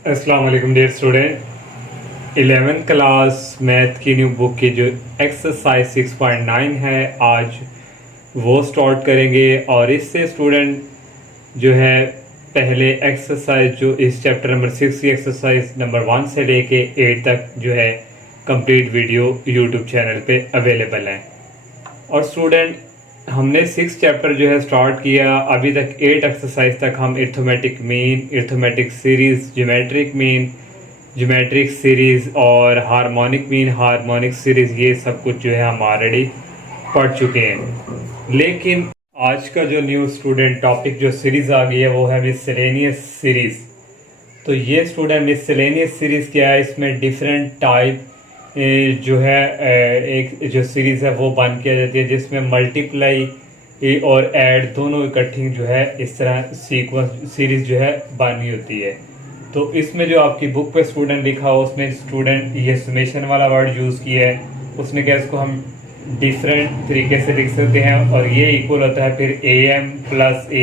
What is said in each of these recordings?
अस्सलाम वालेकुम dear student. 11th class math की न्यू बुक की जो एक्सरसाइज 6.9 है, आज वो स्टार्ट करेंगे। और इससे स्टूडेंट जो है पहले एक्सरसाइज जो इस चैप्टर नंबर 6 की एक्सरसाइज नंबर 1 से लेके 8 तक जो है कंप्लीट वीडियो यूट्यूब चैनल पे अवेलेबल है। और स्टूडेंट हमने 6 चैप्टर जो है स्टार्ट किया, अभी तक 8 एक्सरसाइज तक हम arithmetic mean, arithmetic series, geometric mean, geometric series और हार्मोनिक मीन, हार्मोनिक सीरीज, ये सब कुछ जो है हम ऑलरेडी पढ़ चुके हैं। लेकिन आज का जो न्यू स्टूडेंट टॉपिक जो सीरीज आ गई है वो है मिसलेनियस सीरीज। तो ये स्टूडेंट मिसलेनियस सीरीज क्या है, इसमें डिफरेंट टाइप जो है एक जो सीरीज़ है वो बंद किया जाती है, जिसमें मल्टीप्लाई और ऐड दोनों इकट्ठी जो है इस तरह सीक्वेंस सीरीज़ जो है बनी होती है। तो इसमें जो आपकी बुक पे स्टूडेंट लिखा हो उसमें स्टूडेंट ये समेशन वाला वर्ड यूज़ किया है। उसने क्या, इसको हम डिफरेंट तरीके से लिख सकते हैं और ये इक्वल होता है फिर am +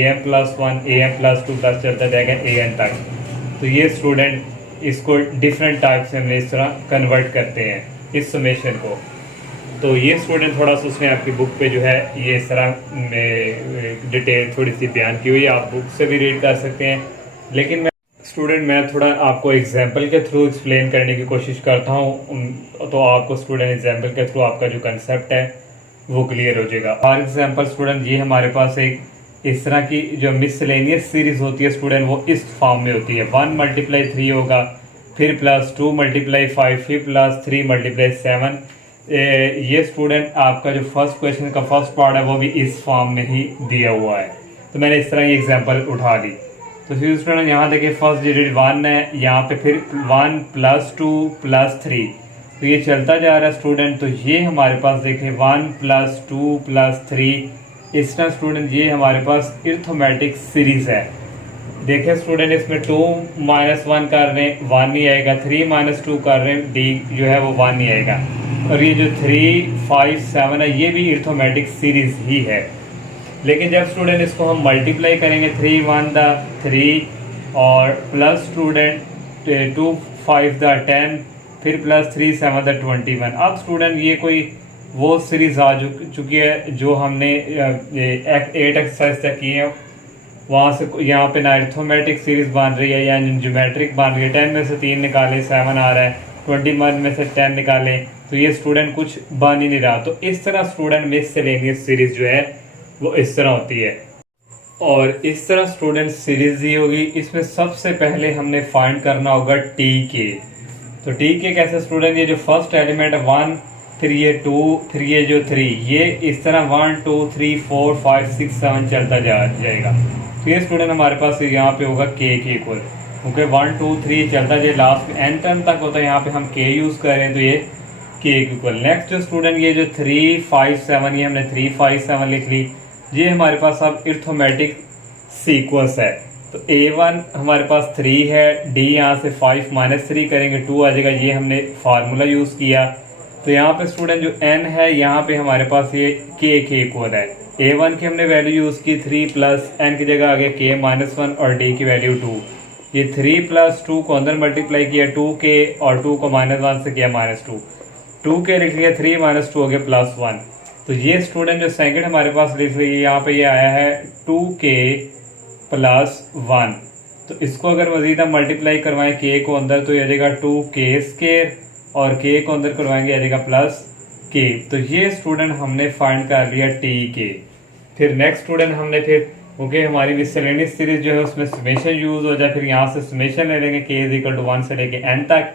am+1 am+2 प्लस चलता जाएगा an तक। तो ये स्टूडेंट इसको डिफरेंट टाइप से हम इस तरह कन्वर्ट करते हैं इस समेशन को। तो ये स्टूडेंट थोड़ा सा उसमें आपकी बुक पे जो है ये इस तरह डिटेल थोड़ी सी बयान की हुई है, आप बुक से भी रीड कर सकते हैं। लेकिन मैं थोड़ा आपको एग्जांपल के थ्रू एक्सप्लेन करने की कोशिश करता हूँ, तो आपको स्टूडेंट एग्जांपल के थ्रू आपका जो कंसेप्ट है वो क्लियर हो जाएगा। फॉर एग्जांपल स्टूडेंट ये हमारे पास एक इस तरह की जो मिसलेनियस सीरीज होती है स्टूडेंट, वो इस फॉर्म में होती है। 1 × 3 होगा, फिर +2 × 5, फिर +3 × 7। ये स्टूडेंट आपका जो फर्स्ट क्वेश्चन का फर्स्ट पार्ट है वो भी इस फॉर्म में ही दिया हुआ है। तो मैंने इस तरह ये एग्जांपल उठा ली। तो फिर स्टूडेंट यहाँ देखिए फर्स्ट डिजिट 1 है, यहाँ पे फिर 1 +2 +3, तो ये चलता जा रहा है स्टूडेंट। तो ये हमारे पास देखें 1 +2 +3, इस तरह स्टूडेंट ये हमारे पास अरिथमेटिक सीरीज है। देखें स्टूडेंट इसमें 2 - 1 कर रहे हैं 1 नहीं आएगा, 3 - 2 कर रहे हैं d जो है वो 1 नहीं आएगा। और ये जो 3, 5, 7 है ये भी अरिथमेटिक सीरीज ही है। लेकिन जब स्टूडेंट इसको हम मल्टीप्लाई करेंगे 3 × 1 = 3 और प्लस स्टूडेंट 2 × 5 = 10, फिर +3 × 7 = 21। अब स्टूडेंट ये कोई वो सीरीज आ चुकी है जो हमने 8 एक्सरसाइज तक की है, वहाँ से यहाँ पे ना अरिथमेटिक सीरीज बन रही है या ज्योमेट्रिक बन रही है। 10 में से 3 निकालें 7 आ रहा है, 21 में से 10 निकालें तो ये स्टूडेंट कुछ बन ही नहीं रहा। तो इस तरह स्टूडेंट मिसलेनियस सीरीज जो है वो इस तरह होती है। और इस तरह स्टूडेंट सीरीज ही होगी। इसमें सबसे पहले हमने फाइंड करना होगा टी के। तो टी के कैसे स्टूडेंट, ये जो फर्स्ट एलिमेंट है 1, फिर ये 2, फिर ये जो 3, ये इस तरह 1 2 3 4 5 6 7 चलता जाएगा। तो ये स्टूडेंट हमारे पास यहाँ पे होगा के इक्वल, क्योंकि 1 2 3 चलता जाए लास्ट में n टर्म तक होता है, यहाँ पे हम के यूज कर रहे हैं तो ये के इक्वल। नेक्स्ट जो स्टूडेंट ये जो 3 5 7, ये हमने 3 5 7 लिख ली, ये हमारे पास अब अरिथमेटिक सीक्वेंस है। तो a1 हमारे पास 3 है, d यहाँ से 5 - 3 करेंगे 2 आ जाएगा, ये हमने फार्मूला यूज किया। तो यहाँ पे स्टूडेंट जो n है यहाँ पे हमारे पास ये k इक्वल है। a1 की हमने वैल्यू यूज की 3 प्लस n की जगह आ गया k - 1 और d की वैल्यू 2। ये 3 + 2 को अंदर मल्टीप्लाई किया 2k और 2 को -1 से किया -2, 2k लिख लिया, 3 - 2 हो गया +1। तो ये स्टूडेंट जो सेकंड हमारे पास लिख रही है यहाँ पे ये आया है 2k + 1। तो इसको अगर मजीद हम मल्टीप्लाई करवाएं k को अंदर तो ये आ जाएगा 2k² और k को अंदर करवाएंगे आ जाएगा +k। तो ये स्टूडेंट हमने फाइंड कर लिया टी के। फिर नेक्स्ट स्टूडेंट हमने फिर क्योंकि हमारी मिसलेनियस सीरीज जो है उसमें समेशन यूज हो जाए, फिर यहाँ से समेशन ले लेंगे k = 1 से लेके n तक।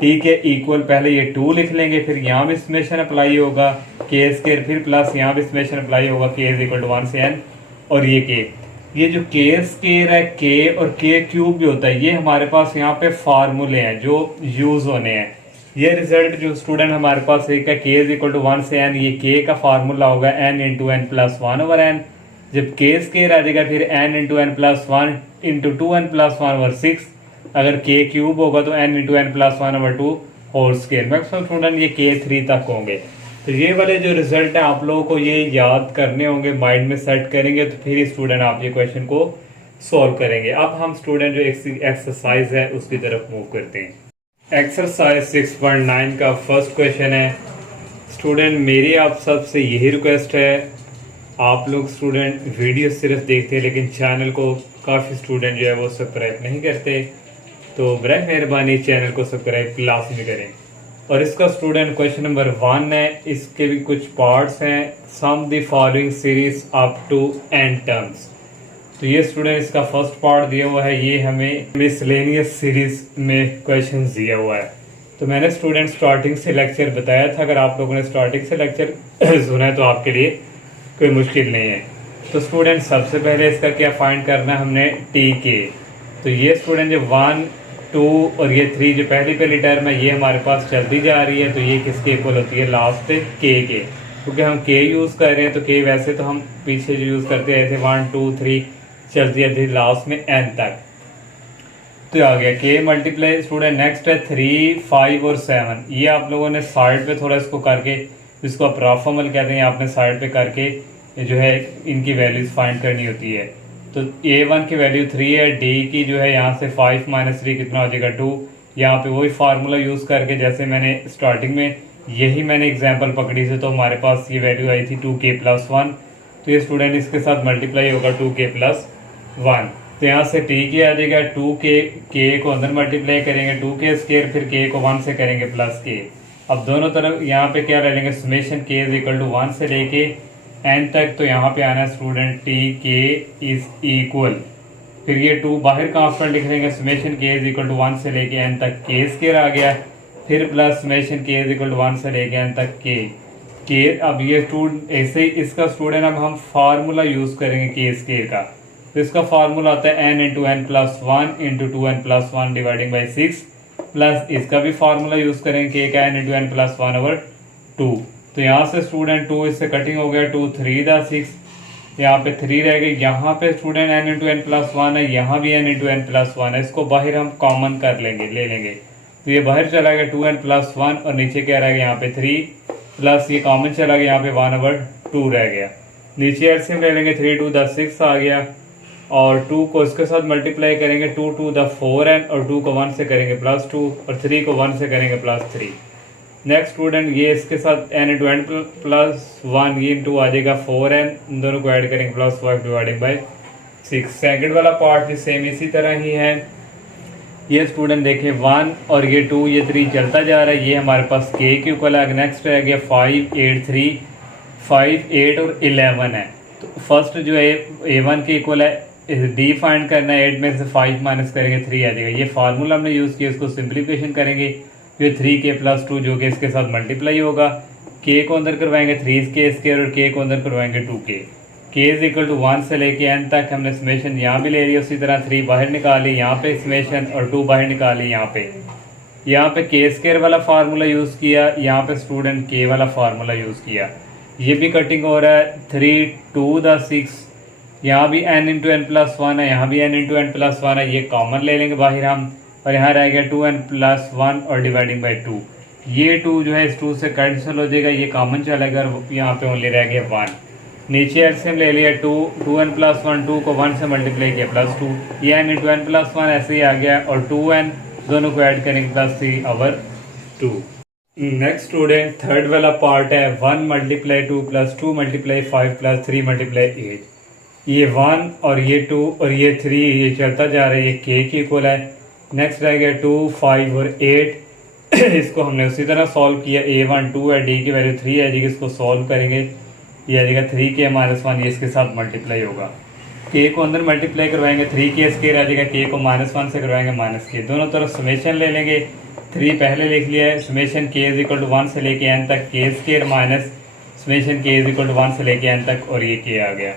टी के इक्वल पहले ये 2 लिख लेंगे, फिर यहाँ भी समेशन अप्लाई होगा k², फिर प्लस यहाँ भी समेशन अप्लाई होगा k = 1 से n और ये k। ये जो k² है k और k³ भी होता है, ये हमारे पास यहाँ पे फार्मूले हैं जो यूज होने हैं। ये रिजल्ट जो स्टूडेंट हमारे पास एक है k = 1 से n, ये k का फार्मूला होगा n × n+1/n। जब k² आ जाएगा फिर n × n+1 × 2n+1/6। अगर k³ होगा तो n × n+1/2 whole square. Maximum student ये k3 तक होंगे। तो ये वाले जो रिजल्ट है आप लोगों को ये याद करने होंगे, माइंड में सेट करेंगे तो फिर स्टूडेंट आप ये क्वेश्चन को सॉल्व करेंगे। अब हम स्टूडेंट जो एक्सरसाइज है उसकी तरफ मूव करते हैं। एक्सरसाइज 6.9 का फर्स्ट क्वेश्चन है। स्टूडेंट मेरी आप सबसे यही रिक्वेस्ट है, आप लोग स्टूडेंट वीडियो सिर्फ देखते हैं लेकिन चैनल को काफ़ी स्टूडेंट जो है वो सब्सक्राइब नहीं करते, तो बराए मेहरबानी चैनल को सब्सक्राइब लाजमी करें। और इसका स्टूडेंट क्वेश्चन नंबर 1 है, इसके भी कुछ पार्ट्स हैं। Sum the following series up to n terms. तो ये स्टूडेंट इसका फर्स्ट पार्ट दिया हुआ है, ये हमें मिसलेनियस सीरीज में क्वेश्चन दिया हुआ है। तो मैंने स्टूडेंट स्टार्टिंग से लेक्चर बताया था, अगर आप लोगों ने स्टार्टिंग से लेक्चर सुना है तो आपके लिए कोई मुश्किल नहीं है। तो स्टूडेंट सबसे पहले इसका क्या फाइंड करना है हमने, टी के। तो ये स्टूडेंट जो 1, 2 और ये 3 जो पहली टर्म है ये हमारे पास चलती जा रही है, तो ये किसके इक्वल होती है, लास्ट पे के के। क्योंकि हम के यूज़ कर रहे हैं तो के वैसे तो हम पीछे जो यूज़ करते रहे थे 1, 2, 3 चलती है लास्ट में n तक। तो आ गया के मल्टीप्लाई। स्टूडेंट नेक्स्ट है 3, 5 और 7। ये आप लोगों ने साइड पे थोड़ा इसको करके, इसको आप रफ अमल कहते हैं, आपने साइड पे करके जो है इनकी वैल्यूज फाइंड करनी होती है। तो a1 की वैल्यू 3 है, d की जो है यहाँ से 5 - 3 कितना हो जाएगा 2। यहाँ पे वही फार्मूला यूज़ करके जैसे मैंने स्टार्टिंग में यही मैंने एग्जांपल पकड़ी थी, तो हमारे पास ये वैल्यू आई थी 2k+1। तो ये स्टूडेंट इसके साथ मल्टीप्लाई होगा 2k+1। तो यहाँ से t की आ जाएगा 2k, k को अंदर मल्टीप्लाई करेंगे 2k स्क्वायर, फिर k को 1 से करेंगे प्लस k। अब दोनों तरफ यहाँ पे क्या ले लेंगे, समेशन k = 1 से लेके n तक। तो यहाँ पे आना स्टूडेंट टी के इज इक्वल, फिर ये 2 बाहर कांस्टेंट लिख लेंगे, समेशन k = 1 से लेके n तक k स्क्वायर आ गया, फिर प्लस समेशन k = 1 से लेके n तक k। अब ये ऐसे ही इसका स्टूडेंट अब हम फार्मूला यूज करेंगे k स्क्वायर का। तो इसका फार्मूला आता है n × n+1 × 2n+1 dividing by 6, plus इसका भी फार्मूला यूज करेंगे k का n × n+1/2। तो यहाँ से स्टूडेंट 2 इससे कटिंग हो गया, 2 3 दा 6, यहाँ पे 3 रह गई। यहाँ पे स्टूडेंट n × n+1 है, यहाँ भी n × n+1 है, इसको बाहर हम कॉमन कर लेंगे, ले लेंगे। तो ये बाहर चला गया 2n+1 और नीचे क्या रह गया यहाँ पे 3, प्लस ये कॉमन चला गया यहाँ पे 1/2 रह गया। नीचे एलसीएम ले लेंगे, 3 2 दा 6 आ गया, और 2 को इसके साथ मल्टीप्लाई करेंगे, 2 2 दा 4n, और 2 को 1 से करेंगे +2, और 3 को 1 से करेंगे +3। नेक्स्ट स्टूडेंट ये इसके साथ n × n+1 ये इंटू आ जाएगा 4n, इन दोनों को ऐड करेंगे +5 डिवाइडिंग बाई 6। सेकंड वाला पार्ट भी सेम इसी तरह ही है। ये स्टूडेंट देखें 1 और ये 2 ये 3 चलता जा रहा है, ये हमारे पास k के इक्वल है। नेक्स्ट रह गया 5 8 3, 5 8 और 11 है। तो फर्स्ट जो है a1 के इक्वल है, d फाइंड करना है, 8 में से 5 माइनस करेंगे 3 आ जाएगा। ये फार्मूला हमने यूज़ किया, इसको सिंप्लीफिकेशन करेंगे, ये 3k+2 जो कि इसके साथ मल्टीप्लाई होगा, k को अंदर करवाएंगे 3k स्क्वायर और k को अंदर करवाएंगे 2k। k = 1 से लेके n तक हमने समेशन यहाँ भी ले लिया, उसी तरह 3 बाहर निकाली, यहाँ पे समेशन और 2 बाहर निकाली, यहाँ पे k स्क्वायर वाला फार्मूला यूज़ किया, यहाँ पे स्टूडेंट k वाला फार्मूला यूज़ किया। ये भी कटिंग हो रहा है, 3 2 दा 6, यहाँ भी n × n+1 है, यहाँ भी n × n+1 है, ये कॉमन ले लेंगे बाहर हम, और यहाँ रह गया 2n+1 और डिवाइडिंग बाई 2। ये 2 जो है इस 2 से कैंसिल हो जाएगा, ये कॉमन चलेगा, और यहाँ पे ओनली रह गया 1। नीचे एलसीएम ले लिया 2n+1, 2 को 1 से मल्टीप्लाई किया +2, ये n × n+1 ऐसे ही आ गया, और 2n दोनों को ऐड करेंगे +3/2। नेक्स्ट स्टूडेंट थर्ड वाला पार्ट है 1 × 2 + 2 × 5 + 3 × 8। ये 1 और ये 2 और ये 3 ये चलता जा रहा है, ये k के इक्वल है। नेक्स्ट रह गया 2 5 और 8 इसको हमने उसी तरह सॉल्व किया, a1 2 है, d की वैल्यू 3 है, जी इसको सॉल्व करेंगे, ये आ जाएगा 3k - 1, ये इसके साथ मल्टीप्लाई होगा, k को अंदर मल्टीप्लाई करवाएंगे 3k स्क्वायर आ जाएगा, k को -1 से करवाएंगे -k, दोनों तरफ समेशन ले लेंगे। 3 पहले लिख लिया है, समेशन k = 1 से लेके n तक k square minus summation k = 1 से लेके n तक, और ये k आ गया।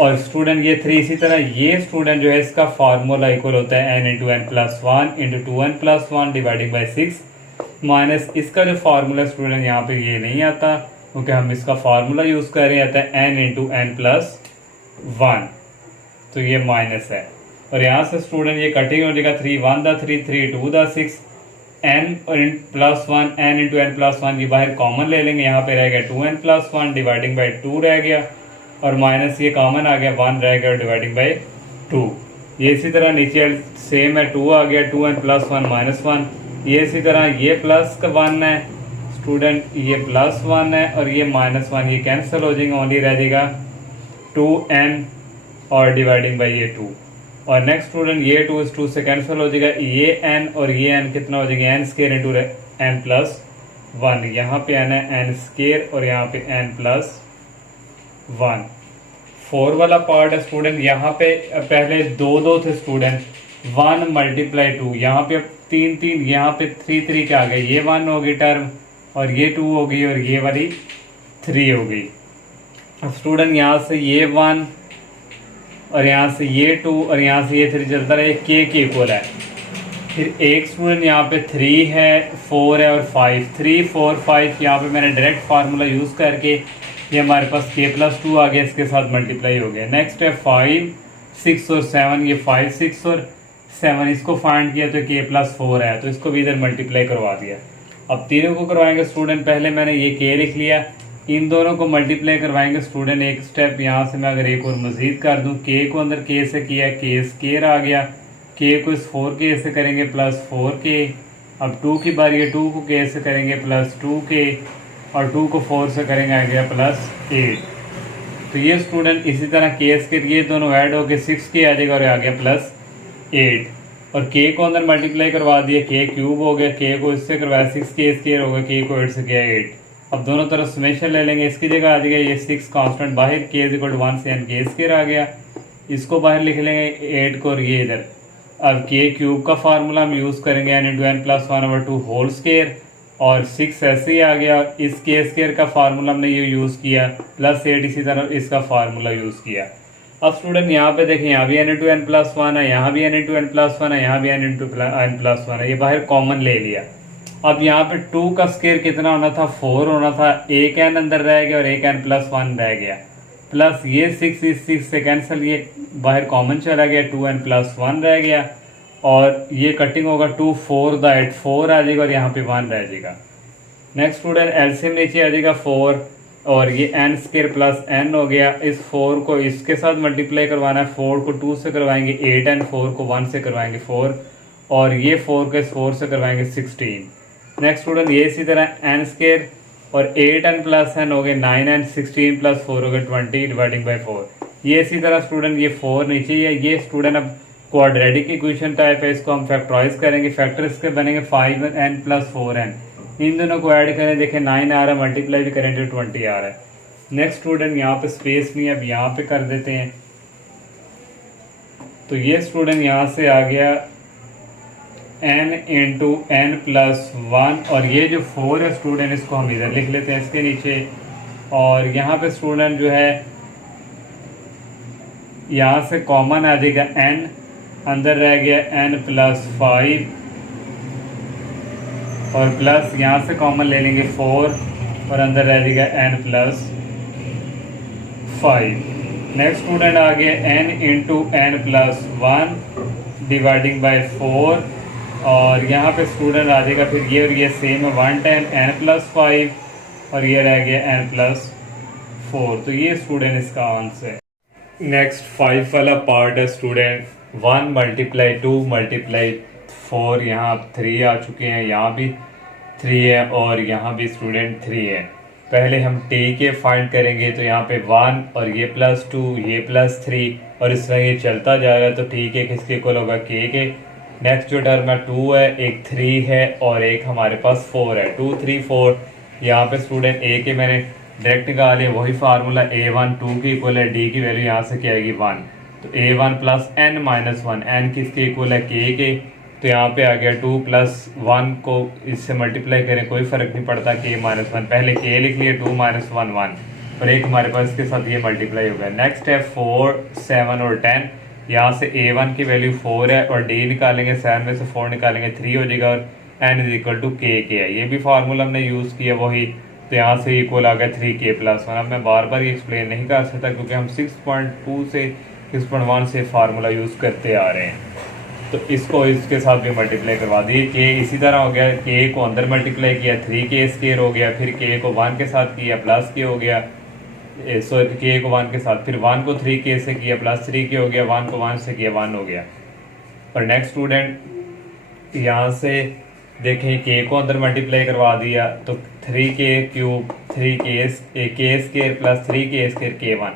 और स्टूडेंट ये 3 इसी तरह ये स्टूडेंट जो है इसका फार्मूला इक्वल होता है n × n+1 × 2n+1 dividing by 6 minus इसका जो फार्मूला स्टूडेंट यहाँ पे ये नहीं आता, क्योंकि हम इसका फार्मूला यूज़ कर रहे आता है n × n+1, तो ये माइनस है। और यहाँ से स्टूडेंट ये कटिंग हो जाएगा, 3 1 दा 3 3 2 दा 6, n और +1 n × n+1 ये बाहर कॉमन ले लेंगे, यहाँ पे रह गया 2n+1 डिवाइडिंग बाई 2 रह गया, और माइनस ये कॉमन आ गया 1 रह गया डिवाइडिंग बाई टू। ये इसी तरह नीचे सेम है, टू आ गया, 2n plus one minus one. ये इसी तरह ये प्लस का वन है स्टूडेंट, ये प्लस वन है और ये माइनस वन, ये कैंसिल हो जाएगा, ओनली रह जाएगा 2n और डिवाइडिंग बाई ये 2। और नेक्स्ट स्टूडेंट ये 2 इस 2 से कैंसिल हो जाएगा, ये n और ये n कितना हो जाएगा, n square into n plus one. यहाँ पे n है n स्केयर और यहाँ पे n प्लस वन। 4 वाला पार्ट है स्टूडेंट, यहाँ पे पहले दो दो थे स्टूडेंट, 1 मल्टीप्लाई 2, यहाँ पे अब 3 3, यहाँ पे 3 3 के आ गए, ये 1 हो गई टर्म और ये 2 हो गई और ये वाली 3 हो गई। अब स्टूडेंट यहाँ से ये 1 और यहाँ से ये 2 और यहाँ से ये 3 चलता रहे, के इक्वल है। फिर एक स्टूडेंट यहाँ पे 3 है, 4 है और 5, 3 4 5, यहाँ पे मैंने डायरेक्ट फार्मूला यूज़ करके ये हमारे पास k प्लस 2 आ गया, इसके साथ मल्टीप्लाई हो गया। नेक्स्ट है 5 6 और 7, ये 5 6 और 7 इसको फाइंड किया तो k प्लस 4 है, तो इसको भी इधर मल्टीप्लाई करवा दिया। अब तीनों को करवाएंगे स्टूडेंट, पहले मैंने ये k लिख लिया, इन दोनों को मल्टीप्लाई करवाएंगे स्टूडेंट। एक स्टेप यहाँ से मैं अगर एक और मज़ीद कर दूँ, k को अंदर k से किया, k स्केयर आ गया, k को इस 4k से करेंगे प्लस 4k। अब 2 की बारी है, 2 को k से करेंगे प्लस 2k और 2 को 4 से करेंगे आ गया प्लस 8। तो ये स्टूडेंट इसी तरह k स्केयर ये दोनों ऐड होकर 6k आ जाएगा और आ गया प्लस 8। और k को अंदर मल्टीप्लाई करवा दिया, k क्यूब हो गया, k को इससे करवाया 6k स्केयर हो गया, k को 8 से किया 8। अब दोनों तरफ समेशन ले लेंगे, इसकी जगह आ जाएगा ये 6 कांस्टेंट बाहर, k इज इक्वल टू 1 से n k स्केयर आ गया, इसको बाहर लिख लेंगे 8 को और ये इधर। अब k क्यूब का फार्मूला हम यूज़ करेंगे n into n plus 1/2 whole square और 6 ऐसे ही आ गया। इस k स्केयर का फार्मूला हमने ये यूज़ किया प्लस 8, इसी तरह इसका फार्मूला यूज़ किया। अब स्टूडेंट यहाँ पे देखें, यहाँ भी n इंटू एन प्लस 1 है, यहाँ भी n इंटू एन प्लस 1 है, यहाँ भी n इंटू एन प्लस 1 है, ये बाहर कॉमन ले लिया। अब यहाँ पे 2 का स्केयर कितना होना था, 4 होना था, एक n अंदर रह गया और एक n प्लस 1 रह गया, प्लस ये 6 इस 6 से कैंसिल, ये बाहर कॉमन चला गया, 2n प्लस 1 रह गया और ये कटिंग होगा 2 4 द 8 4 आ जाएगा और यहाँ पे 1 रह जाएगा। नेक्स्ट स्टूडेंट एलसीएम नीचे आ जाएगा 4 और ये n स्केयर प्लस n हो गया, इस 4 को इसके साथ मल्टीप्लाई करवाना है, 4 को 2 से करवाएंगे 8n, 4 को 1 से करवाएंगे 4 और ये 4 के 4 से करवाएंगे 16। नेक्स्ट स्टूडेंट ये इसी तरह n स्केयर और 8n प्लस n हो गए 9n, 16 प्लस 4 हो गए 20 डिवाइडिंग बाई 4। ये इसी तरह स्टूडेंट ये 4 नीचे ही है, ये स्टूडेंट अब क्वाड्रेटिक इक्वेशन टाइप है, इसको हम फैक्टराइज करेंगे, फैक्टर इसके बनेंगे 5n प्लस 4n, इन दोनों को ऐड करें, देखें 9 आ रहा है, मल्टीप्लाई भी करें तो 20 आ रहा है। नेक्स्ट स्टूडेंट यहाँ पे स्पेस नहीं है, अब यहाँ पे कर देते हैं, तो ये स्टूडेंट यहाँ से आ गया n इंटू एन प्लस 1 और ये जो 4 है स्टूडेंट इसको हम इधर लिख लेते हैं इसके नीचे। और यहाँ पे स्टूडेंट जो है यहाँ से कॉमन आ जाएगा n, अंदर रह गया n प्लस 5 और प्लस यहाँ से कॉमन ले लेंगे 4 और अंदर रह जाएगा n प्लस 5। नेक्स्ट स्टूडेंट आ गया n into n plus 1 dividing by 4 और यहाँ पे स्टूडेंट आ जाएगा फिर ये और ये सेम है 1 टाइम n प्लस 5 और ये रह गया n प्लस 4। तो ये स्टूडेंट इसका आंसर है। नेक्स्ट 5 वाला पार्ट है स्टूडेंट, 1 मल्टीप्लाई 2 मल्टीप्लाई 4, यहाँ 3 आ चुके हैं, यहाँ भी 3 है और यहाँ भी स्टूडेंट 3 है। पहले हम t के फाइंड करेंगे, तो यहाँ पे 1 और ये प्लस 2 ये प्लस 3 और इस तरह ये चलता जाएगा, तो t के किसके इक्वल होगा k के। नेक्स्ट जो टर्म है 2 है, एक 3 है और एक हमारे पास 4 है, 2 3 4। यहाँ पे स्टूडेंट a के मैंने डायरेक्ट निकाले, वही फार्मूला a1 2 की इक्वल है, d की वैल्यू यहाँ से क्या आएगी 1, तो a1 plus n minus 1, n किसके इक्वल है k के, तो यहाँ पे आ गया 2 प्लस 1 को इससे मल्टीप्लाई करें कोई फ़र्क नहीं पड़ता, k माइनस 1, पहले k लिख लिए 2 माइनस 1 1 और एक हमारे पास इसके साथ ये मल्टीप्लाई हो गया। नेक्स्ट है 4 7 और 10, यहाँ से a1 की वैल्यू 4 है और d निकालेंगे, 7 में से 4 निकालेंगे 3 हो जाएगा और n is equal to k के है, ये भी फार्मूला हमने यूज़ किया वही, तो यहाँ से इक्वल आ गया 3k प्लस 1। अब मैं बार बार ये एक्सप्लेन नहीं कर सकता क्योंकि हम 6.2 से 6.1 से फार्मूला यूज़ करते आ रहे हैं, तो इसको इसके साथ भी मल्टीप्लाई करवा दिए। k इसी तरह हो गया, k को अंदर मल्टीप्लाई किया 3k स्केयर हो गया, फिर k को 1 के साथ किया प्लस k हो गया, सॉरी के को 1 के साथ, फिर 1 को 3k से किया प्लस 3k हो गया, 1 को 1 से किया 1 हो गया। और नेक्स्ट स्टूडेंट यहाँ से देखें के को अंदर मल्टीप्लाई करवा दिया तो 3k cube 3k square plus 3k square k1,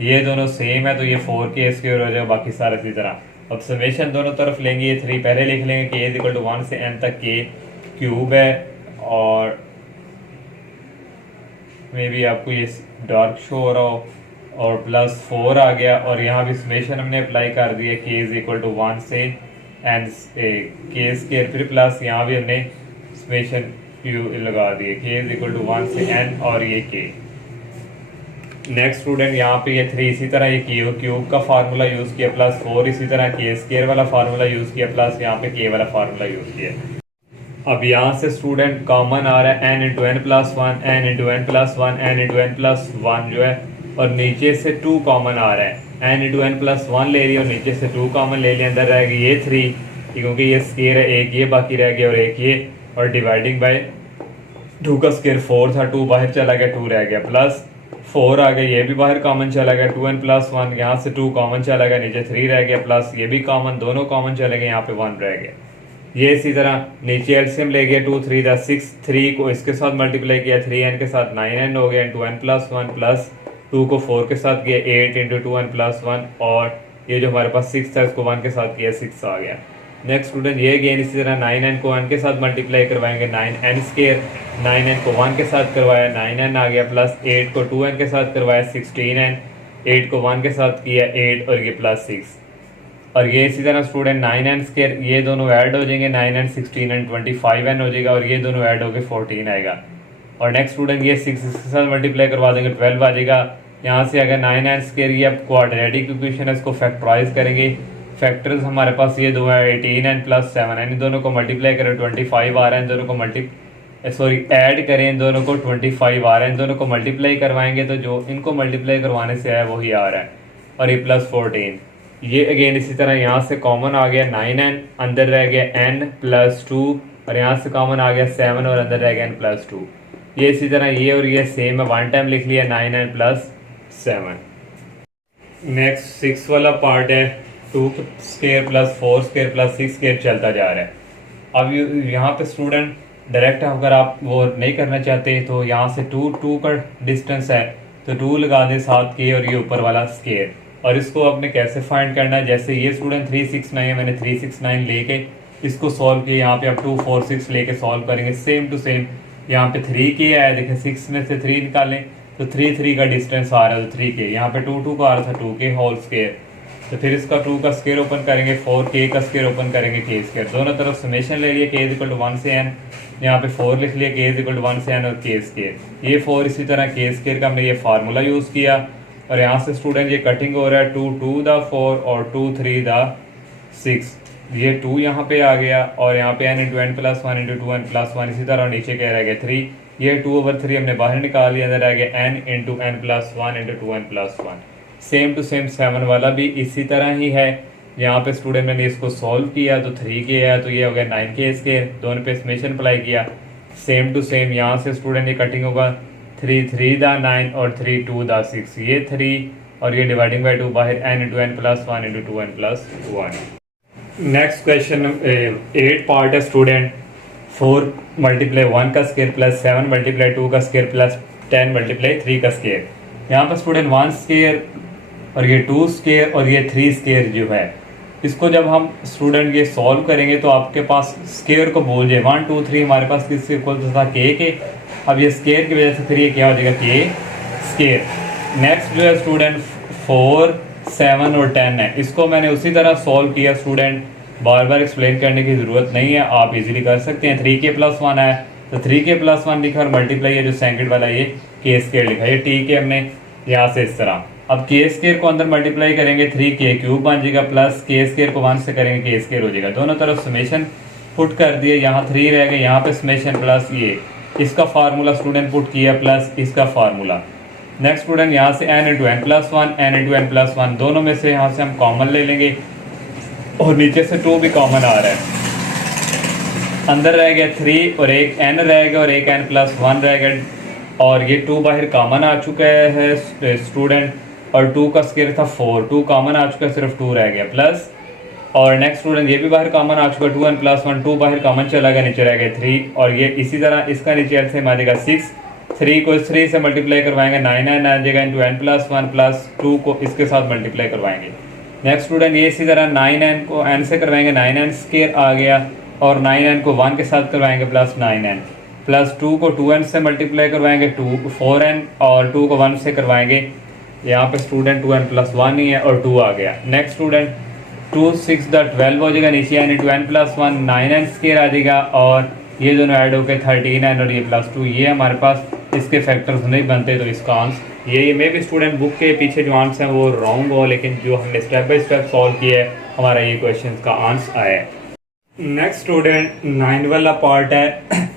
ये दोनों सेम है तो ये 4k स्केयर हो जाएगा, बाकी सारा इसी तरह। अब समेशन दोनों तरफ लेंगे, ये 3 पहले लिख लेंगे k इज इक्वल टू 1 से n तक k क्यूब है, और मे बी आपको ये डार्क शो हो रहा हो, और प्लस 4 आ गया, और यहाँ भी समेशन हमने अप्लाई कर दिया k इज इक्वल टू 1 से एन के स्केयर, फिर प्लस यहाँ भी हमने समेशन क्यू लगा दिए k इज इक्वल टू 1 से n और ये k। नेक्स्ट स्टूडेंट यहाँ पे ये 3 इसी तरह ये क्यूब का फार्मूला यूज़ किया, प्लस 4 इसी तरह के स्केयर वाला फार्मूला यूज़ किया, प्लस यहाँ पे k वाला फार्मूला यूज़ किया। अब यहाँ से स्टूडेंट कॉमन आ रहा है n into n plus one, n into n plus one, n into n plus one जो है, और नीचे से 2 कॉमन आ रहा है, n into n plus one ले लिया और नीचे से 2 कॉमन ले लिया, अंदर रहेगा ये 3 क्योंकि ये स्केयर है, एक ये बाकी रह गया और एक ये, और डिवाइडिंग बाय 2 का स्केयर 4 था, 2 बाहर चला गया 2 रह गया, प्लस 4 आ गया, ये भी बाहर कॉमन चला गया 2n प्लस 1, यहाँ से 2 कॉमन चला गया, नीचे 3 रह गया, प्लस ये भी कॉमन, दोनों कॉमन चले गए, यहाँ पे 1 रह गया। ये इसी तरह नीचे एलसीएम ले गया 2 3 दा 6, 3 को इसके साथ मल्टीप्लाई किया 3n के साथ 9n हो गया इंटू n प्लस 1, प्लस 2 को 4 के साथ किया 8 इंटू 2n प्लस 1, और ये जो हमारे पास 6 था इसको 1 के साथ किया 6 आ गया। नेक्स्ट स्टूडेंट ये अगेन इसी तरह 9n को 1 के साथ मल्टीप्लाई करवाएंगे, 9n स्केयर, 9n को 1 के साथ करवाया 9n आ गया, प्लस 8 को 2n के साथ करवाया 16n, 8 को 1 के साथ किया 8 और ये प्लस 6, और ये इसी तरह स्टूडेंट 9n स्केयर, ये दोनों ऐड हो जाएंगे 9n 16n 25n हो जाएगा, और ये दोनों ऐड होकर 14 आएगा। और नेक्स्ट स्टूडेंट ये 6 इसके साथ मल्टीप्लाई करवा देंगे 12 आ जाएगा। यहाँ से अगर 9n स्केयर ये अब क्वाड्रेटिक इक्वेशन है, इसको फैक्टराइज करेंगे, फैक्टर्स हमारे पास ये दो है 18n प्लस 7n, इन दोनों को मल्टीप्लाई करें 25 आ रहा है, इन दोनों को ऐड करें, इन दोनों को 25 आ रहा है, इन दोनों को मल्टीप्लाई करवाएंगे तो जो इनको मल्टीप्लाई करवाने से आया वही आ रहा है, और ये प्लस 14, ये अगेन इसी तरह यहाँ से कॉमन आ गया 9n, अंदर रह गया n प्लस 2, और यहाँ से कॉमन आ गया 7 और अंदर रह गया n प्लस 2, ये इसी तरह ये और ये सेम है, 1 टाइम लिख लिया 9n प्लस 7। नेक्स्ट 6 वाला पार्ट है 2 square plus 4 square plus 6 square चलता जा रहा है। अब यहाँ पे स्टूडेंट डायरेक्ट अगर आप वो नहीं करना चाहते तो यहाँ से 2 का डिस्टेंस है तो 2 लगा दें 7k और ये ऊपर वाला स्केयर, और इसको आपने कैसे फाइंड करना है, जैसे ये स्टूडेंट 369 है, मैंने 369 लेके इसको सॉल्व किया, यहाँ पे आप 246 लेके सॉल्व करेंगे, सेम टू सेम यहाँ पे 3k आया, देखें 6 में से 3 निकालें तो 3 का डिस्टेंस आ रहा है तो 3k, यहाँ पे 2 का आ रहा था 2k होल स्केयर, तो फिर इसका 2 का स्केयर ओपन करेंगे, 4k का स्केयर ओपन करेंगे, k स्केयर, दोनों तरफ समेशन ले लिए k इज इक्वल टू 1 से n, यहाँ पे 4 लिख लिया k इज इक्वल टू 1 से n और k स्केयर, ये 4 इसी तरह k स्केयर का हमने ये फार्मूला यूज़ किया, और यहाँ से स्टूडेंट ये कटिंग हो रहा है 2 दा 4 और 2 3 दा 6, ये 2 यहाँ पे आ गया, और यहाँ पे n into n plus 1 into 2n plus 1 इसी तरह, नीचे क्या रह गया 3, ये 2/3 हमने बाहर निकाल लिया, अंदर रह गया n into n plus 1 into 2n plus 1, same to same 7 वाला भी इसी तरह ही है। यहाँ पे स्टूडेंट मैंने इसको सॉल्व किया तो 3k है तो ये हो गया 9k स्केयर, दोनों पे समेशन अप्लाई किया, सेम टू सेम यहाँ से स्टूडेंट ये कटिंग होगा 3 दा 9 और 2 दा 6, ये 3 और ये डिवाइडिंग बाई 2 बाहर n into n plus 1 into 2n plus 1। Next question 8 part है स्टूडेंट 4 मल्टीप्लाई 1 का स्केयर प्लस 7 मल्टीप्लाई 2 का स्केयर प्लस 10 मल्टीप्लाई 3 का स्केयर। यहाँ पर स्टूडेंट 1 स्केयर और ये 2 स्केयर और ये 3 स्केयर जो है, इसको जब हम स्टूडेंट ये सॉल्व करेंगे तो आपके पास स्केयर को बोल जाए 1 2 3 हमारे पास किसके इक्वल था k के, अब ये स्केयर की वजह से फिर ये क्या हो जाएगा k स्केयर। नेक्स्ट जो है स्टूडेंट 4 7 और 10 है, इसको मैंने उसी तरह सॉल्व किया स्टूडेंट, बार बार एक्सप्लेन करने की ज़रूरत नहीं है, आप इजीली कर सकते हैं। 3k प्लस 1 है तो 3k प्लस 1 लिखा और मल्टीप्लाई है जो सेकंड वाला ये k स्केयर लिखा, ये t के हमने यहाँ से इस तरह। अब k स्केयर को अंदर मल्टीप्लाई करेंगे 3k क्यूब बन जाएगा प्लस k स्केयर को 1 से करेंगे k स्केयर हो जाएगा, दोनों तरफ समेशन पुट कर दिए, यहाँ 3 रह गए, यहाँ पे समेशन प्लस ये इसका फार्मूला स्टूडेंट पुट किया प्लस इसका फार्मूला। नेक्स्ट स्टूडेंट यहाँ से n into n plus 1 n into n plus 1 दोनों में से यहाँ से हम कॉमन ले लेंगे और नीचे से 2 भी कॉमन आ रहा है, अंदर रह गया 3 और एक n रह गया और एक n प्लस 1 रह गया, और ये 2 बाहर कॉमन आ चुका है स्टूडेंट, और 2 का स्क्वायर था 4, 2 कॉमन आ चुका है, सिर्फ 2 रह गया प्लस। और नेक्स्ट स्टूडेंट ये भी बाहर कॉमन आ चुका है 2n + 1, 2 बाहर कॉमन चला गया, नीचे रह गया 3, और ये इसी तरह इसका नीचे एलसीएम आ जाएगा 6, 3 को 3 से मल्टीप्लाई करवाएंगे 9n आ जाएगा इंटू n + 1 प्लस 2 को इसके साथ मल्टीप्लाई करवाएंगे। नेक्स्ट स्टूडेंट ये इसी तरह 9n को n से करवाएंगे, 9n स्क्वायर आ गया, और 9n को 1 के साथ करवाएंगे प्लस 9n, प्लस 2 को 2n से मल्टीप्लाई करवाएंगे 4n, और 2 को 1 से करवाएंगे, यहाँ पे स्टूडेंट 2n + 1 ही है और 2 आ गया। नेक्स्ट स्टूडेंट 2 6 12 हो जाएगा, नीचे n into n + 1 9n square आ जाएगा, और ये दोनों ऐड होकर 13n और ये +2, ये हमारे पास इसके फैक्टर्स नहीं बनते, तो इसका आंसर ये मे भी स्टूडेंट बुक के पीछे जो आंसर है वो रॉन्ग हो, लेकिन जो हमने स्टेप बाय स्टेप सॉल्व किया है हमारा ये क्वेश्चन का आंसर आया है। नेक्स्ट स्टूडेंट 9 वाला पार्ट है।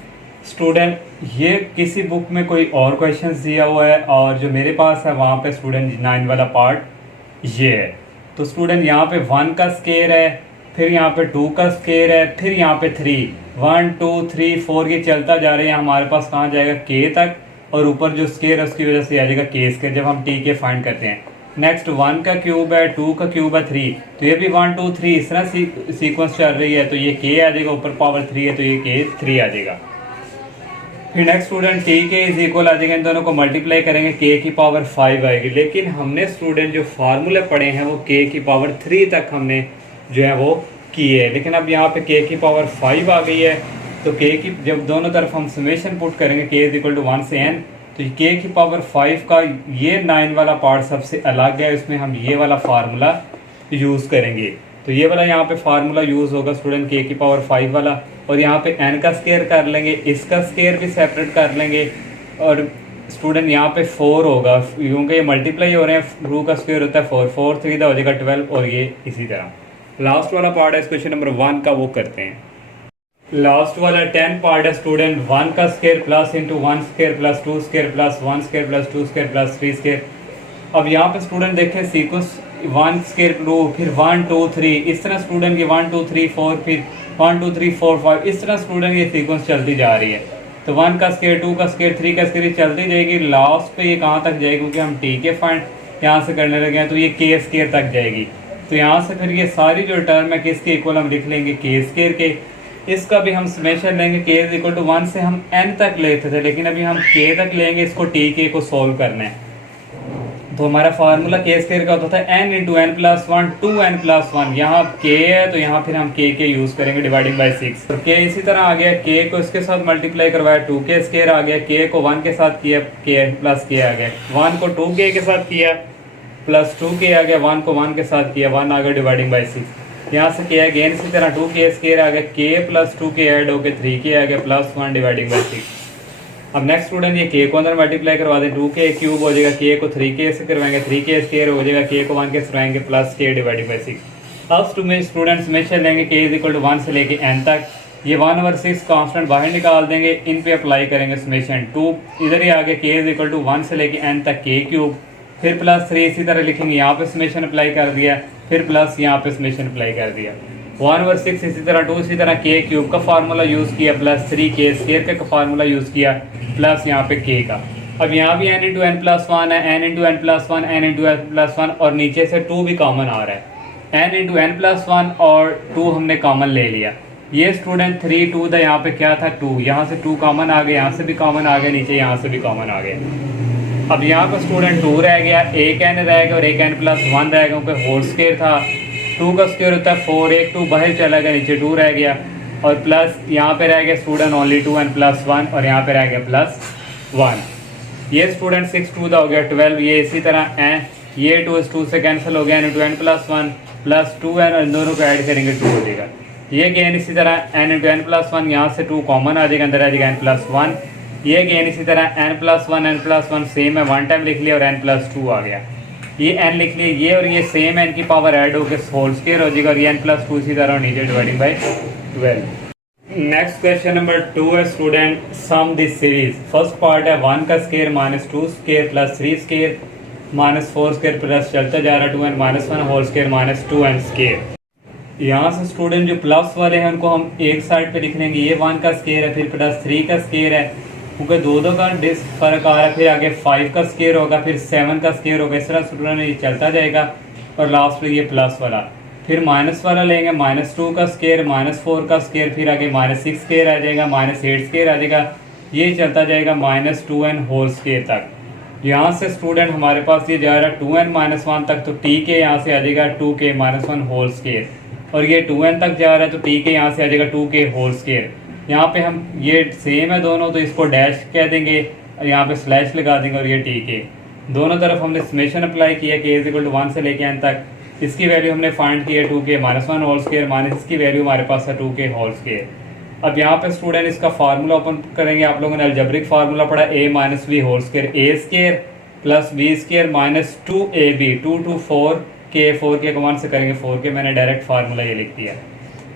स्टूडेंट ये किसी बुक में कोई और क्वेश्चन दिया हुआ है, और जो मेरे पास है वहाँ पे स्टूडेंट 9 वाला पार्ट ये है। तो स्टूडेंट यहाँ पे 1 का स्क्वायर है, फिर यहाँ पे 2 का स्क्वायर है, फिर यहाँ पे 3, 1 2 3 4 ये चलता जा रहे हैं, हमारे पास कहाँ जाएगा k तक, और ऊपर जो स्क्वायर है उसकी वजह से आ जाएगा k स्क्वायर जब हम t के फाइंड करते हैं। नेक्स्ट 1 का क्यूब है, 2 का क्यूब है 3, तो ये भी 1 2 3 इस तरह सीक्वेंस चल रही है, तो ये k आ जाएगा, ऊपर पावर 3 है तो ये k 3 आ जाएगा। फिर नेक्स्ट स्टूडेंट t के इज इक्वल आ जाएगा, इन दोनों को मल्टीप्लाई करेंगे k की पावर 5 आएगी, लेकिन हमने स्टूडेंट जो फार्मूले पढ़े हैं वो k की पावर 3 तक हमने जो है वो किए है, लेकिन अब यहाँ पे k की पावर 5 आ गई है, तो k की जब दोनों तरफ हम समेशन पुट करेंगे k इज इक्वल टू 1 से n, तो k की पावर 5 का ये 9 वाला पार्ट सबसे अलग है, इसमें हम ये वाला फार्मूला यूज़ करेंगे। तो ये वाला यहाँ पे फार्मूला यूज़ होगा स्टूडेंट k की पावर 5 वाला, और यहाँ पे n का स्क्वायर कर लेंगे, इसका स्क्वायर भी सेपरेट कर लेंगे, और स्टूडेंट यहाँ पे 4 होगा क्योंकि ये मल्टीप्लाई हो रहे हैं, 2 का स्क्वायर होता है 4, 4 3 हो जाएगा 12, और ये इसी तरह। लास्ट वाला पार्ट है क्वेश्चन नंबर 1 का, वो करते हैं। लास्ट वाला 10 पार्ट है स्टूडेंट 1 का square plus into 1 square plus 2 square plus 1 square plus 2 square plus 3 square. अब यहाँ पे स्टूडेंट देखें सीक्वेंस 1 स्क्वायर 2, फिर 1 2 3, इस तरह स्टूडेंट ये 1 2 3 4, फिर 1 2 3 4 5, इस तरह स्टूडेंट ये सीक्वेंस चलती जा रही है। तो 1 का स्क्वायर 2 का स्क्वायर 3 का स्क्वायर चलती जाएगी, लास्ट पे ये कहाँ तक जाएगी, क्योंकि हम टी के फाइंड यहाँ से करने लगे हैं, तो ये के स्क्वायर तक जाएगी। तो यहाँ से फिर ये सारी जो टर्म है किसके इक्वल हम लिख लेंगे के स्क्वायर के, इसका भी हम समेशन लेंगे k इज इक्वल टू 1 से हम n तक लेते थे, लेकिन अभी हम k तक लेंगे, इसको t के को सोल्व करना है। तो हमारा फार्मूला k स्क्वायर का होता था n इंटू n + 1 2n + 1, यहाँ k है तो यहाँ फिर हम k के यूज़ करेंगे डिवाइडिंग बाय 6। तो k इसी तरह आ गया, k को इसके साथ मल्टीप्लाई करवाया, 2k स्क्वायर आ गया, k को 1 के साथ किया, k प्लस k आ गया, 1 को 2k के साथ किया प्लस 2k आ गया, 1 को 1 के साथ किया, 1 आ गया डिवाइडिंग बाय 6। यहाँ से किया अगेन इसी तरह 2k स्क्वायर आ गया, k प्लस 2k ऐड होकर 3k आ गया प्लस 1 डिवाइडिंग बाय 6। अब नेक्स्ट स्टूडेंट ये k को अंदर मल्टीप्लाई करवा दें, 2k क्यूब हो जाएगा, k को 3k से करवाएंगे, 3k स्क्वायर हो जाएगा, k को 1 के करवाएंगे प्लस k डिवाइडिंग बाय 6। अब स्टूडेंट समेशन लेंगे k इज इक्वल टू 1 से लेके n तक, ये 1/6 कांस्टेंट बाहर निकाल देंगे, इन पे अप्लाई करेंगे समेशन 2, इधर ही आगे k इज इक्वल टू 1 से लेके n तक k क्यूब, फिर प्लस 3 इसी तरह लिखेंगे, यहाँ पे समेशन अप्लाई कर दिया, फिर प्लस यहाँ पे समेशन अप्लाई कर दिया, 1/6 इसी तरह 2 इसी तरह k क्यूब का फार्मूला यूज़ किया, प्लस 3k स्क्वायर का फार्मूला यूज़ किया, प्लस यहाँ पे k का। अब यहाँ भी n इंटू n + 1 है, n into n + 1, n into n + 1, और नीचे से 2 भी कॉमन आ रहा है, n इंटू n + 1 और 2 हमने कॉमन ले लिया। ये स्टूडेंट 3 2 था, यहाँ पे क्या था 2, यहाँ से 2 कॉमन आ गया, यहाँ से भी कॉमन आ गया, नीचे यहाँ से भी कॉमन आ गया। अब यहाँ पर स्टूडेंट 2 रह गया, एक n रहेगा और एक n + 1 रहेगा, क्योंकि होल स्क्वायर था, 2 का स्क्वायर होता है 4, एक 2 बाहर चला गया, नीचे 2 रह गया, और प्लस यहाँ पे रह गया स्टूडेंट ओनली 2n + 1, और यहाँ पे रह गया +1। ये स्टूडेंट 6 2 हो गया 12, ये इसी तरह ये 2 इस 2 से कैंसिल हो गया, इंटू n + 1 प्लस 2n, और इन दोनों को ऐड करेंगे 2 हो जाएगा। ये गेन इसी तरह n इंटू n + 1, यहाँ से 2 कॉमन आ जाएगा, अंदर आ जाएगा n + 1। ये गेन इसी तरह n + 1 सेम है, 1 टाइम लिख लिया और n + 2 आ गया, ये n लिख लिया, ये और ये सेम n की पावर ऐड होकर होल स्क्वायर हो जाएगा, और ये n + 2 इसी तरह नीचे dividing by 12। Next question number 2 है student sum this series. First part है 1 का square -2 square plus 3 square -4 square plus चलता जा रहा 2n - 1 whole square -2n square. यहाँ से स्टूडेंट जो प्लस वाले हैं उनको हम एक साइड पे लिख लेंगे, ये 1 का स्क्वायर है, फिर प्लस 3 का स्क्वायर है, क्योंकि दो का फर्क आ रहा है, फिर आगे 5 का स्केयर होगा, फिर 7 का स्केयर होगा, इस तरह स्टूडेंट ये चलता जाएगा। और लास्ट में ये प्लस वाला, फिर माइनस वाला लेंगे, -2 का स्केयर, -4 का स्केयर, फिर आगे -6 स्केयर आ जाएगा, -8 स्केयर आ जाएगा, ये चलता जाएगा -2n होल स्केयर तक। यहाँ से स्टूडेंट हमारे पास ये जा रहा है 2n-1 तक, तो टी के यहाँ से आ जाएगा 2k-1 होल स्केयर, और ये 2n तक जा रहा है तो टी के यहाँ से आ जाएगा 2k होल स्केयर। यहाँ पे हम ये सेम है दोनों, तो इसको डैश कह देंगे, यहाँ पे स्लैश लगा देंगे, और ये टी के दोनों तरफ हमने समेशन अप्लाई किया कि a=1 से लेके n तक। इसकी वैल्यू हमने फाइंड की है 2k-1 होल स्केयर, माइनस इसकी वैल्यू हमारे पास है 2k होल स्केयर। अब यहाँ पे स्टूडेंट इसका फार्मूला ओपन करेंगे। आप लोगों ने अलजेब्रिक फार्मूला पढ़ा a-b whole square, a square plus b square minus 2ab, 2 to 4k, 4k को 1 से करेंगे 4k, मैंने डायरेक्ट फार्मूला ये लिख दिया,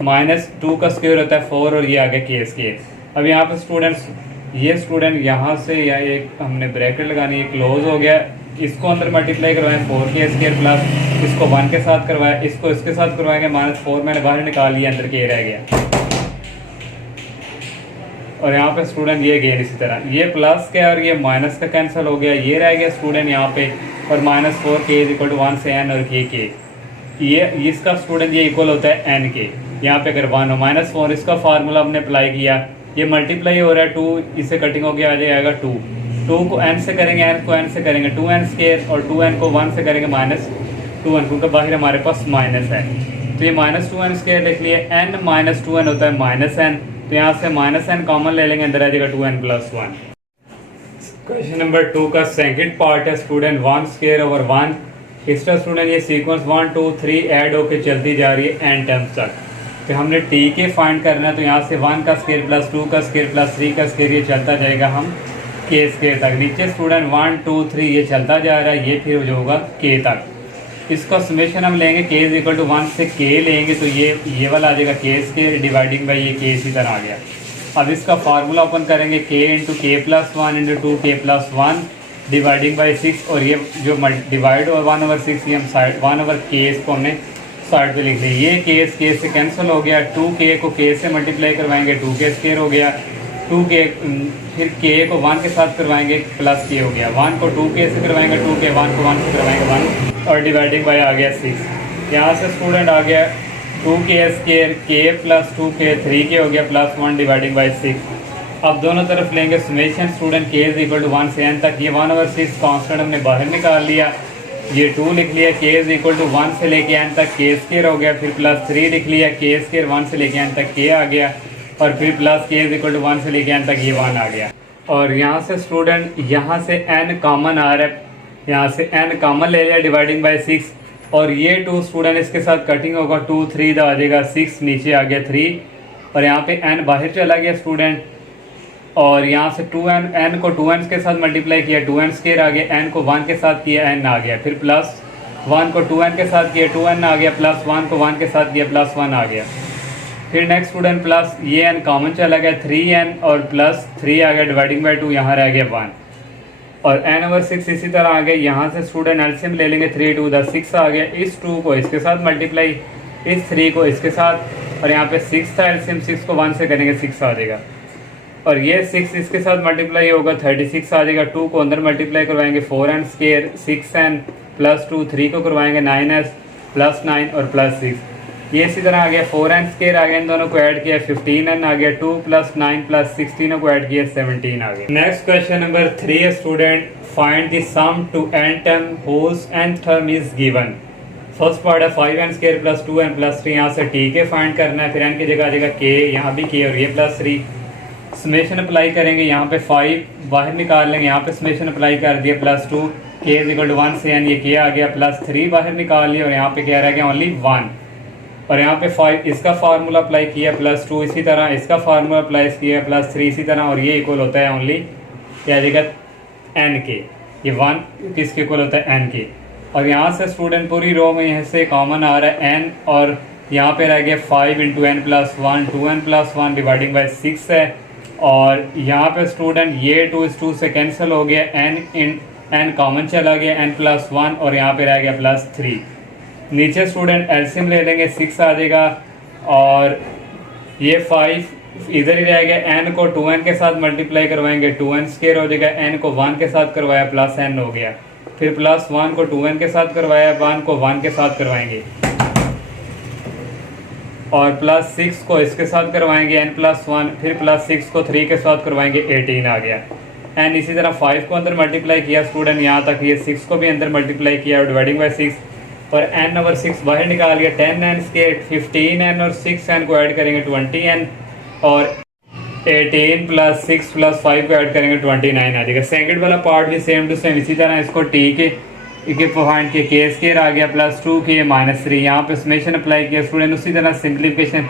-2 का स्केयर होता है 4, और ये आ गया k स्केयर। अब यहाँ पे स्टूडेंट्स ये स्टूडेंट यहाँ से या एक हमने ब्रैकेट लगानी है, क्लोज हो गया, इसको अंदर मल्टीप्लाई करवाएं 4k स्केयर प्लस इसको 1 के साथ करवाएं, इसको इसके साथ करवाएंगे, -4 मैंने बाहर निकाल लिया, अंदर k रह गया। और यहाँ पे स्टूडेंट ये गेन इसी तरह, ये प्लस का और ये माइनस का कैंसिल हो गया, ये रह गया स्टूडेंट यहाँ पे, और -4k=1 से n और k ये इसका स्टूडेंट ये इक्वल होता है n के। यहाँ पे अगर 1 हो, -4 इसका फार्मूला हमने अप्लाई किया, ये मल्टीप्लाई हो रहा है 2, इसे कटिंग होकर आ जाएगा 2, 2 को n से करेंगे, n को n से करेंगे 2n स्केयर, और 2n को 1 से करेंगे -2n, क्योंकि बाहर हमारे पास माइनस है, तो ये -2n स्केयर लिख लिए, n -2n होता है -n, तो यहाँ से -n कॉमन ले लेंगे, अंदर आ जाएगा 2n+1। क्वेश्चन नंबर 2 का सेकंड पार्ट है स्टूडेंट 1 स्केयर ओवर 1। इस तरह स्टूडेंट ये सीक्वेंस 1 2 3 ऐड होकर चलती जा रही है n टर्म्स तक। तो हमने टी के फाइंड करना है, तो यहाँ से 1 का स्केयर प्लस 2 का स्केयर प्लस 3 का स्केयर ये चलता जाएगा हम k स्केयर तक। नीचे स्टूडेंट 1 2 3 ये चलता जा रहा है, ये फिर जो होगा k तक। इसका समेशन हम लेंगे k=1 से k लेंगे, तो ये वाला आ जाएगा k स्केयर डिवाइडिंग बाई ये k इसी तरह आ गया। अब इसका फार्मूला ओपन करेंगे k × k+1 × 2k+1 dividing by 6, और ये जो डिवाइड और 1/6 ये हम साइड 1/k इसको हमने साइड पे लिख लिया। ये k से कैंसिल हो गया, 2k को k से मल्टीप्लाई करवाएंगे 2k स्केयर हो गया, 2k फिर k को 1 के साथ करवाएंगे प्लस k हो गया, 1 को 2k से करवाएंगे 2k, 1 को 1 से करवाएंगे 1, और डिवाइडिंग बाई आ गया 6। यहाँ से स्टूडेंट आ गया 2k square, k plus 2k 3k हो गया प्लस 1 डिवाइडिंग बाई 6। अब दोनों तरफ लेंगे समेशन स्टूडेंट k=1 से n तक, ये 1/6 कांस्टेंट हमने बाहर निकाल लिया, ये 2 लिख लिया, k=1 से लेके n तक k स्केयर हो गया, फिर प्लस 3 लिख लिया, k स्केयर 1 से लेके n तक k आ गया, और फिर प्लस k=1 से लेके n तक ये 1 आ गया। और यहाँ से स्टूडेंट यहाँ से n कॉमन आ रहा है, यहाँ से n कॉमन ले लिया डिवाइडिंग बाई 6, और ये 2 स्टूडेंट इसके साथ कटिंग होगा 2 3 आ जाएगा 6, नीचे आ गया 3, और यहाँ पे n बाहर चला गया स्टूडेंट, और यहाँ से 2n को 2n के साथ मल्टीप्लाई किया 2n स्केयर आ गया, n को 1 के साथ किया n आ गया, फिर प्लस 1 को 2n के साथ किया 2n आ गया, प्लस 1 को 1 के साथ किया प्लस 1 आ गया। फिर नेक्स्ट स्टूडेंट प्लस ये n कॉमन चला गया 3n, और प्लस 3 आ गया डिवाइडिंग बाई 2, यहाँ रह गया 1, और n/6 इसी तरह आ गया। यहाँ से स्टूडेंट एलसीएम ले लेंगे, 3 2 6 आ गया, इस 2 को इसके साथ मल्टीप्लाई, इस 3 को इसके साथ, और यहाँ पे 6 था एलसीएम, 6 को 1 से करेंगे 6 आ जाएगा, और ये 6 इसके साथ मल्टीप्लाई होगा 36 आ जाएगा, 2 को अंदर मल्टीप्लाई करवाएंगे 4n स्केयर, 6n प्लस 2, 3 को करवाएंगे 9s प्लस 9 और प्लस 6, ये इसी तरह आ गया 4n स्केयर आ गया, इन दोनों को ऐड किया 15n आ गया, 2 + 9 + 16 को ऐड किया 17 आ गया। Next question number 3 student, find the sum to n term whose nth term is given। First part है 5n square plus 2n plus 3, यहाँ से t के फाइंड करना है, फिर n की जगह आ जाएगा k, यहाँ भी k और ये प्लस 3, समेशन अप्लाई करेंगे, यहाँ पे 5 बाहर निकाल लेंगे, यहाँ पे समेशन अप्लाई कर दिया प्लस 2, k=1 से n, ये k आ गया, प्लस 3 बाहर निकाल लिया, और यहाँ पे क्या रह गया ओनली 1, और यहाँ पे 5 इसका फार्मूला अप्लाई किया प्लस 2 इसी तरह, इसका फार्मूला अप्लाई किया प्लस 3 इसी तरह, और ये इक्वल होता है ओनली क्या आ जाएगा n के, ये 1 किसके इक्वल होता है n के। और यहाँ से स्टूडेंट पूरी रो में यहाँ से कॉमन आ रहा है n, और यहाँ पे रह गया 5 × n+1, 2n+1 डिवाइडिंग बाई 6 है, और यहाँ पे स्टूडेंट ये 2 इस 2 से कैंसिल हो गया, n कॉमन चला गया, n+1, और यहाँ पे रह गया प्लस 3। नीचे स्टूडेंट एलसीएम ले लेंगे 6 आ जाएगा, और ये 5 इधर ही रह गया n को 2n के साथ मल्टीप्लाई करवाएंगे 2n स्क्वायर हो जाएगा, n को 1 के साथ करवाया प्लस n हो गया, फिर प्लस 1 को 2n के साथ करवाया, 1 को 1 के साथ करवाएंगे और प्लस 6 को इसके साथ करवाएंगे n प्लस 1, फिर प्लस 6 को 3 के साथ करवाएंगे 18 आ गया। एंड इसी तरह 5 को अंदर मल्टीप्लाई किया स्टूडेंट, यहाँ तक ये 6 को भी अंदर मल्टीप्लाई किया डिवाइडिंग बाय 6 और n ओवर 6 बाहर निकाल लिया, 10n स्क्वायर 15n और 6n को ऐड करेंगे 20n और 18 प्लस 6 प्लस 5 को ऐड करेंगे 29 आ जाएगा। सेकंड वाला पार्ट भी सेम टू सेम इसी तरह इसको टी के पॉइंट के के स्क्वायर आ गया प्लस 2 के माइनस 3, यहाँ पे समेशन अप्लाई किया स्टूडेंट। उसी तरह सिंप्लीफिकेशन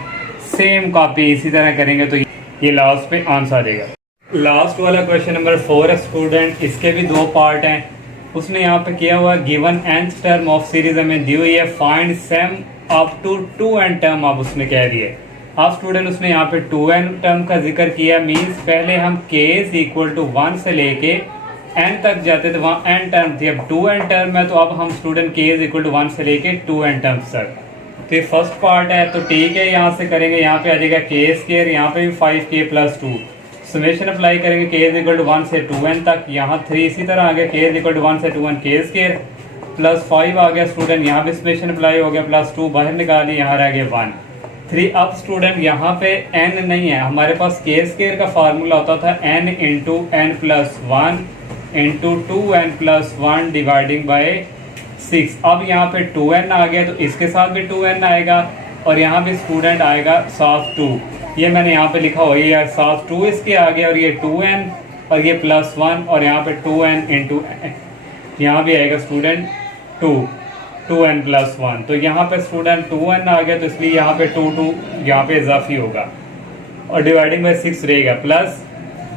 सेम कॉपी इसी तरह करेंगे तो ये लास्ट पे आंसर आ जाएगा। लास्ट वाला क्वेश्चन नंबर 4 है स्टूडेंट, इसके भी दो पार्ट हैं। उसने यहाँ पे किया हुआ given nth term of series हमें दी हुई है, find sum up to 2n term अब उसने कह दिया है। अब स्टूडेंट उसने यहाँ पे 2n टर्म का जिक्र किया, मींस पहले हम k इज इक्वल टू 1 से लेके n तक जाते थे, वहाँ n टर्म थी, अब 2n टर्म है तो अब हम student k is equal to 1 से लेके 2n टर्म्स तक। तो ये फर्स्ट पार्ट है तो ठीक है, यहाँ से करेंगे, यहाँ पे आ जाएगा k स्क्वायर, यहाँ पे भी 5k प्लस 2, समेशन अप्लाई करेंगे k इज इक्वल टू 1 से 2n तक, यहाँ 3 इसी तरह आ गया k इज इक्वल टू 1 से 2n k स्क्वायर प्लस 5 आ गया स्टूडेंट, यहाँ भी समेशन अप्लाई हो गया प्लस 2 बाहर निकालिए, यहाँ रह गया 1 3। अब स्टूडेंट यहाँ पे n नहीं है, हमारे पास k स्क्वायर का फार्मूला होता था n into n plus 1 into 2n plus 1 dividing by 6। अब यहाँ पे 2n आ गया तो इसके साथ भी 2n आएगा और यहाँ भी स्टूडेंट आएगा साथ 2, ये मैंने यहाँ पे लिखा हुआ है साथ 2 इसके आ गया और ये 2n और ये प्लस 1 और यहाँ पे 2n इंटू यहाँ भी आएगा स्टूडेंट 2n प्लस 1, तो यहाँ पे स्टूडेंट 2n आ गया तो इसलिए यहाँ पे 2 यहाँ पे इजाफी होगा और डिवाइडिंग बाय 6 रहेगा प्लस।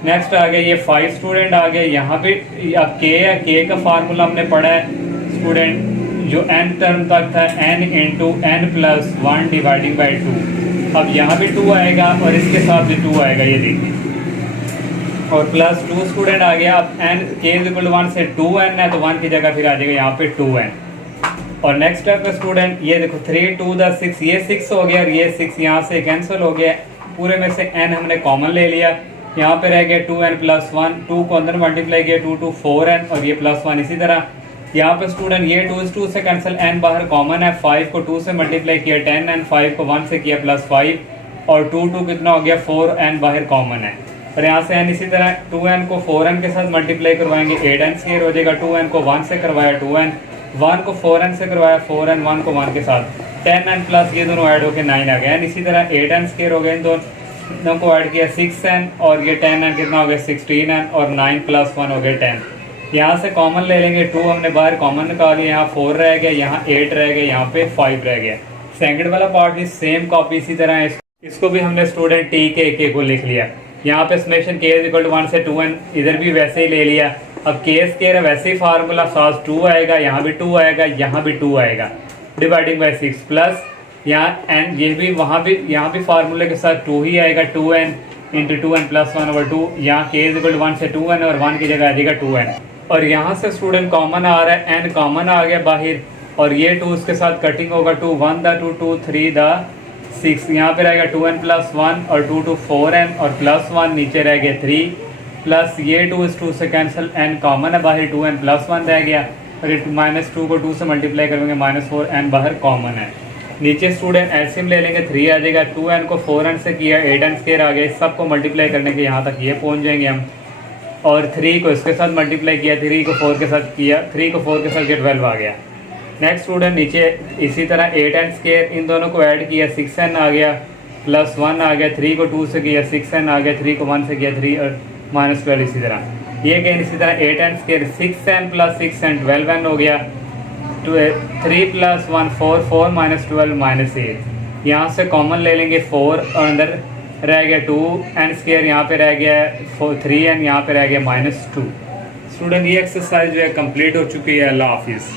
नेक्स्ट आ गया ये 5 स्टूडेंट आ गया, यहाँ पे अब k है, k का फार्मूला हमने पढ़ा है स्टूडेंट जो n टर्म तक था n into n plus 1 dividing by 2, अब यहाँ भी 2 आएगा और इसके साथ भी 2 आएगा, ये देखिए और प्लस 2 स्टूडेंट आ गया। अब n k is equal to 1 से 2n है तो 1 की जगह फिर आ जाएगा यहाँ पे 2n और नेक्स्ट स्टेप है स्टूडेंट ये देखो 3 2 द 6, ये 6 हो गया और ये 6 यहाँ से कैंसिल हो गया, पूरे में से n हमने कॉमन ले लिया, यहाँ पे रह गया 2n प्लस 1, 2 को अंदर मल्टीप्लाई किया 2 2 4n और ये प्लस 1 इसी तरह। यहाँ पे स्टूडेंट ये 2 2 से कैंसिल, n बाहर कॉमन है, 5 को 2 से मल्टीप्लाई किया 10n, 5 को 1 से किया प्लस 5 और 2 2 कितना हो गया 4n बाहर कॉमन है और यहाँ से n इसी तरह 2n को 4n के साथ मल्टीप्लाई करवाएंगे 8n स्क्वायर हो जाएगा, 2n को 1 से करवाया 2n, 1 को 4n से करवाया 4n, 1 को 1 के साथ 10n प्लस ये दोनों ऐड होकर 9 आ गया, इसी तरह 8n स्क्वायर हो गया, इन दोनों को ऐड किया 6n और ये 10n कितना हो गया 16n और 9 प्लस 1 हो गया 10। यहाँ से कॉमन ले लेंगे, 2 हमने बाहर कॉमन निकाली, यहाँ 4 रह गया, यहाँ 8 रह गया, यहाँ पे 5 रह गया। सेकंड वाला पार्ट भी सेम कॉपी इसी तरह है, इसको भी हमने स्टूडेंट टी के को लिख लिया, यहाँ पे summation k is equal to 1 से 2n इधर भी वैसे ही ले लिया। अब k स्क्वायर है वैसे ही फार्मूला साथ 2 आएगा, यहाँ भी 2 आएगा, यहाँ भी 2 आएगा डिवाइडिंग बाई 6 प्लस यहाँ n, ये भी वहाँ भी यहाँ भी फार्मूले के साथ 2 ही आएगा, 2n into 2n plus 1 over 2, यहाँ k इज इक्वल टू 1 से 2n और 1 की जगह आ जाएगा 2n और यहाँ से स्टूडेंट कॉमन आ रहा है, n कॉमन आ गया बाहर और ये 2 उसके साथ कटिंग होगा, 2 1 द 2 2 3 द 6, यहाँ पे रहेगा 2n प्लस 1 और 2 2 4n और प्लस 1 नीचे रह गया 3 प्लस ये 2 इस 2 से कैंसिल, n कॉमन है बाहर, 2n प्लस 1 रह गया और ये माइनस 2 को 2 से मल्टीप्लाई करेंगे माइनस 4n बाहर कॉमन है। नीचे स्टूडेंट एलसीएम ले लेंगे 3 आ जाएगा, 2n को 4n से किया 8n स्क्वायर आ गया, इस सब को मल्टीप्लाई करने के यहाँ तक ये पहुँच जाएंगे हम और 3 को इसके साथ मल्टीप्लाई किया, 3 को 4 के साथ किया, 3 को 4 के साथ ये 12 आ गया। नेक्स्ट स्टूडेंट नीचे इसी तरह 8n स्क्वायर, इन दोनों को ऐड किया 6n आ गया प्लस 1 आ गया, 3 को 2 से किया 6n आ गया, 3 को 1 से किया 3 और माइनस 12 इसी तरह ये गए। इसी तरह 8n square 6n plus 6n 12n हो गया, 3 प्लस 1 4 4 माइनस 12 माइनस 8, यहाँ से कॉमन ले लेंगे 4 और अंदर रह गया 2n स्क्वायर, यहाँ पे रह गया 3n, यहाँ पे रह गया माइनस 2। स्टूडेंट ये एक्सरसाइज जो है कंप्लीट हो चुकी है। अल्लाह हाफिज़।